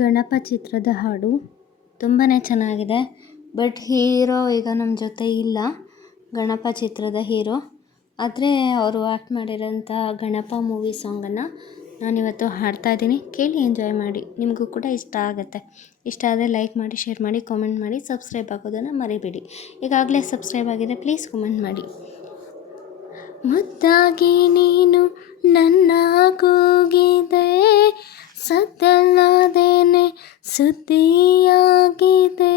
ಗಣಪ ಚಿತ್ರದ ಹಾಡು ತುಂಬಾ ಚೆನ್ನಾಗಿದೆ. ಬಟ್ ಹೀರೋ ಈಗ ನಮ್ಮ ಜೊತೆ ಇಲ್ಲ, ಗಣಪ ಚಿತ್ರದ ಹೀರೋ. ಆದರೆ ಅವರು ಆ್ಯಕ್ಟ್ ಮಾಡಿರೋಂಥ ಗಣಪ ಮೂವಿ ಸಾಂಗನ್ನು ನಾನಿವತ್ತು ಹಾಡ್ತಾ ಇದ್ದೀನಿ. ಕೇಳಿ ಎಂಜಾಯ್ ಮಾಡಿ, ನಿಮಗೂ ಕೂಡ ಇಷ್ಟ ಆಗುತ್ತೆ. ಇಷ್ಟ ಆದರೆ ಲೈಕ್ ಮಾಡಿ, ಶೇರ್ ಮಾಡಿ, ಕಾಮೆಂಟ್ ಮಾಡಿ, ಸಬ್ಸ್ಕ್ರೈಬ್ ಆಗೋದನ್ನು ಮರಿಬೇಡಿ. ಈಗಾಗಲೇ ಸಬ್ಸ್ಕ್ರೈಬ್ ಆಗಿದೆ, ಪ್ಲೀಸ್ ಕಾಮೆಂಟ್ ಮಾಡಿ. ಮುದ್ದಾಗಿ ನೀನು ನನ್ನ ಕೂಗಿದೆ, ಸದ್ದಲ್ಲದೇನೆ ಸುದ್ದಿಯಾಗಿದೆ,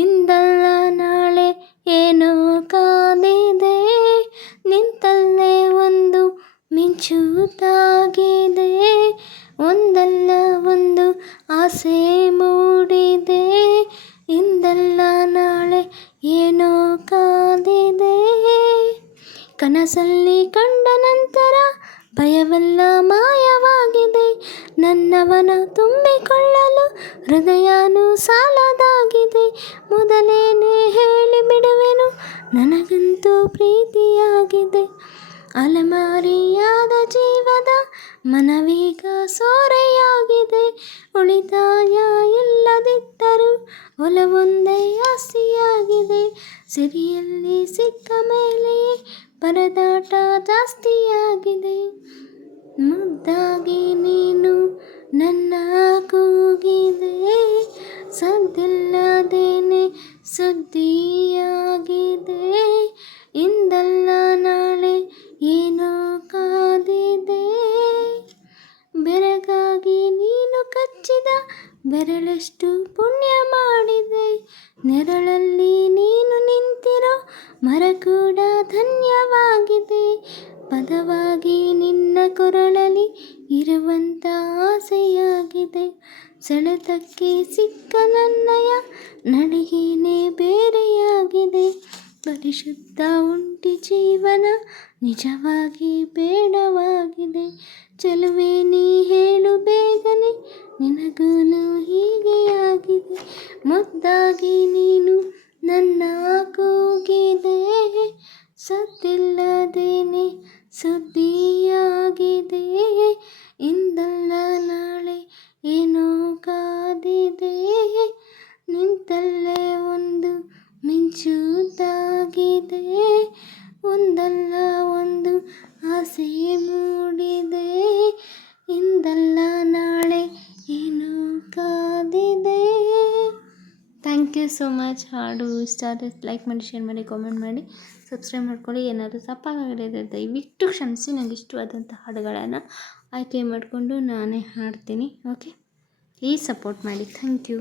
ಇಂದಲ್ಲ ನಾಳೆ ಏನೋ ಕಾದಿದೆ, ನಿಂತಲ್ಲೇ ಒಂದು ಮಿಂಚು ತಾಗಿದೆ, ಒಂದಲ್ಲ ಒಂದು ಆಸೆ ಮೂಡಿದೆ, ಇಂದಲ್ಲ ನಾಳೆ ಏನೋ ಕಾದಿದೆ. ಕನಸಲ್ಲಿ ಕಂಡ ನಂತರ ಭಯವೆಲ್ಲ ಮಾಯವಾಗಿದೆ, ನನ್ನವನ ತುಂಬಿಕೊಳ್ಳಲು ಹೃದಯನೂ ಸಾಲದಾಗಿದೆ, ಮೊದಲೇನೆ ಹೇಳಿಬಿಡುವೆನು ನನಗಂತೂ ಪ್ರೀತಿಯಾಗಿದೆ. ಅಲೆಮಾರಿಯಾದ ಜೀವದ ಮನವೀಗ ಸೋರೆಯಾಗಿದೆ, ಉಳಿತಾಯ ಇಲ್ಲದಿದ್ದರೂ ಒಲವೊಂದೇ ಆಸ್ತಿಯಾಗಿದೆ, ಸಿರಿಯಲ್ಲಿ ಸಿಕ್ಕ ಮೇಲೆಯೇ ಪರದಾಟ ಜಾಸ್ತಿಯಾಗಿದೆ. ಮುದ್ದಾಗಿ ನೀನು ನನ್ನ ಕೂಗಿದೆ, ಸದ್ದಿಲ್ಲದೇನೆ ಸುದ್ದಿಯಾಗಿದೆ, ಇಂದಲ್ಲ ನಾಳೆ ಏನೋ ಕಾದಿದೆ. ಬೆರಗಾಗಿ ನೀನು ಕಚ್ಚಿದ ಬೆರಳಷ್ಟು ಪುಣ್ಯ ಮಾಡಿದೆ, ನೆರಳಲ್ಲಿ ನೀನು ನಿಂತಿರೋ ಮರ ಕೂಡ ಧನ್ಯವಾಗಿದೆ, ಪದವಾಗಿ ನಿನ್ನ ಕೊರಳಲ್ಲಿ ಇರುವಂಥ ಆಸೆಯಾಗಿದೆ, ಸೆಳೆತಕ್ಕೆ ಸಿಕ್ಕ ನನ್ನಯ ನಡಿಗೆನೇ ಬೇರೆಯಾಗಿದೆ, ಪರಿಶುದ್ಧ ಒಂಟಿ ಜೀವನ ನಿಜವಾಗಿ ಬೇಡವಾಗಿದೆ, ಚೆಲುವೆ ನೀ ಹೇಳು ಬೇಗನೆ ನಿನಗೂನು ಹೀಗೆ ಆಗಿದೆ. ಮುದ್ದಾಗಿ ನೀನು ನನ್ನ ಕೂಗಿದೆ, ಸದ್ದಿಲ್ಲದೇನೆ ಸುದ್ದಿಯಾಗಿದೆ, ಇಂದಲ್ಲ ನಾಳೆ ಏನೋ ಕಾದಿದೆ, ನಿಂತಲ್ಲೇ ಒಂದು ಮಿಂಚು ತಾಗಿದೆ, ಒಂದಲ್ಲ ಒಂದು ಆಸೆ ಮೂಡಿದೆ, ಇಂದಲ್ಲ ನಾಳೆ ಏನೋ ಕಾದಿದೆ. Thank you so much. ಹಾಡು ಇಷ್ಟ ಆದರೆ ಲೈಕ್ ಮಾಡಿ, ಶೇರ್ ಮಾಡಿ, ಕಾಮೆಂಟ್ ಮಾಡಿ, ಸಬ್ಸ್ಕ್ರೈಬ್ ಮಾಡ್ಕೊಳ್ಳಿ. ಏನಾದರೂ ತಪ್ಪಾಗಿರೋದ್ರೆ ದಯವಿಟ್ಟು ಕ್ಷಮಿಸಿ. ನನಗೆ ಇಷ್ಟವಾದಂಥ ಹಾಡುಗಳನ್ನು ಆಯ್ಕೆ ಮಾಡಿಕೊಂಡು ನಾನೇ ಹಾಡ್ತೀನಿ. ಓಕೆ, ಪ್ಲೀಸ್ ಸಪೋರ್ಟ್ ಮಾಡಿ. Thank you.